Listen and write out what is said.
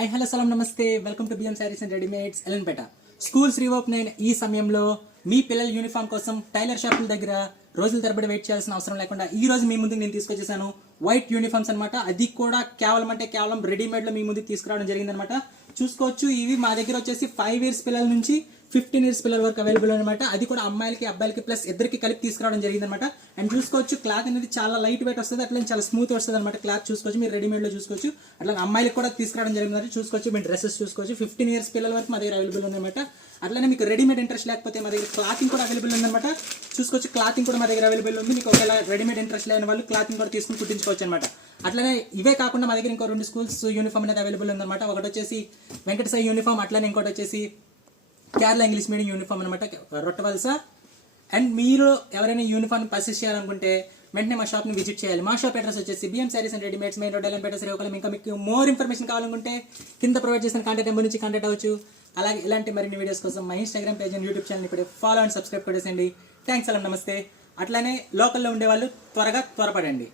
Hi hello సలాం నమస్తే, welcome to BM sarees and readymades Elanpeta. Schools reopen అయిన ఈ సమయంలో మీ పిల్లల యూనిఫామ్ కోసం టైలర్ షాపుల దగ్గర రోజుల తరబడి వెయిట్ చేయాల్సిన అవసరం లేకుండా ఈ రోజు మీ ముందుకు నేను తీసుకొచ్చేసాను వైట్ యూనిఫామ్స్ అనమాట. అది కూడా కేవలం రెడీమేడ్ లో మీ ముందుకు తీసుకురావడం జరిగిందనమాట. చూసుకోవచ్చు, ఇవి మా దగ్గర వచ్చేసి 5 years పిల్లల నుంచి 15 years పిల్లల వరకు అవైలబుల్ అనమాట. అది కూడా అమ్మాయిలకి అబ్బాయిలకి ప్లస్ ఇద్దరికి కలిపి తీసుకురావడం జరిగింది అనమాట. అండ్ చూసుకోవచ్చు, క్లాత్ అనేది చాలా లైట్ వెయిట్ వస్తుంది, అట్లా చాలా స్మూత్ వస్తుంది అనమాట. క్లాత్ చూసుకోవచ్చు, మీరు రెడీమేడ్ లో చూసుకోవచ్చు. అట్లా అమ్మాయిలకు కూడా తీసుకురావడం జరిగింది. చూసుకోవచ్చు, మీ డ్రెస్సెస్ చూసుకోవచ్చు. 15 years పిల్లల వరకు మా దగ్గర అవైలబుల్ ఉందన్నమాట. అట్లానే మీకు రెడీమేడ్ ఇంట్రెస్ట్ లేకపోతే మా దగ్గర క్లాతింగ్ కూడా అవైలబుల్ ఉందన్నమాట. చూసుకోవచ్చు, క్లాతింగ్ కూడా మా దగ్గర అవైలబుల్ ఉంది. మీకు ఒకవేళ రెడీమేడ్ ఇంట్రెస్ట్ లేని వాళ్ళు క్లాతింగ్ కూడా తీసుకుని కుట్టించుకోవచ్చు అనమాట. అట్లనే ఇవే కాకుండా మా దగ్గర ఇంకో 2 schools యూనిఫామ్ అనేది అవైలబుల్ ఉందన్నమాట. ఒకటి వచ్చేసి వెంకట సాయి యూనిఫామ్, అట్లనే ఇంకోటి వచ్చేసి కేరళ ఇంగ్లీష్ మీడియం యూనిఫామ్ అనమాట, రొట్టవలస. అండ్ మీరు ఎవరైనా యూనిఫామ్ పర్చేస్ చేయాలనుకుంటే వెంటనే మా షాప్ని విజిట్ చేయాలి. మా షాప్ అడ్రస్ వచ్చేసి BM sarees and readymades, main road, Elanpeta, Srikakulam. ఇంకా మీకు మోర్ ఇన్ఫర్మేషన్ కావాలనుకుంటే కింద ప్రొవైడ్ చేసిన కాంటాక్ట్ నెంబర్ నుంచి కాంటాక్ట్ అవ్వచ్చు. అలాగే ఇలాంటి మరిన్ని వీడియోస్ కోసం మా Instagram page and YouTube channel ఇప్పుడే ఫాలో అండ్ సబ్స్క్రైబ్ చేసేయండి. థ్యాంక్స్ అలా, నమస్తే. అట్లానే లోకల్లో ఉండేవాళ్ళు త్వరపడండి.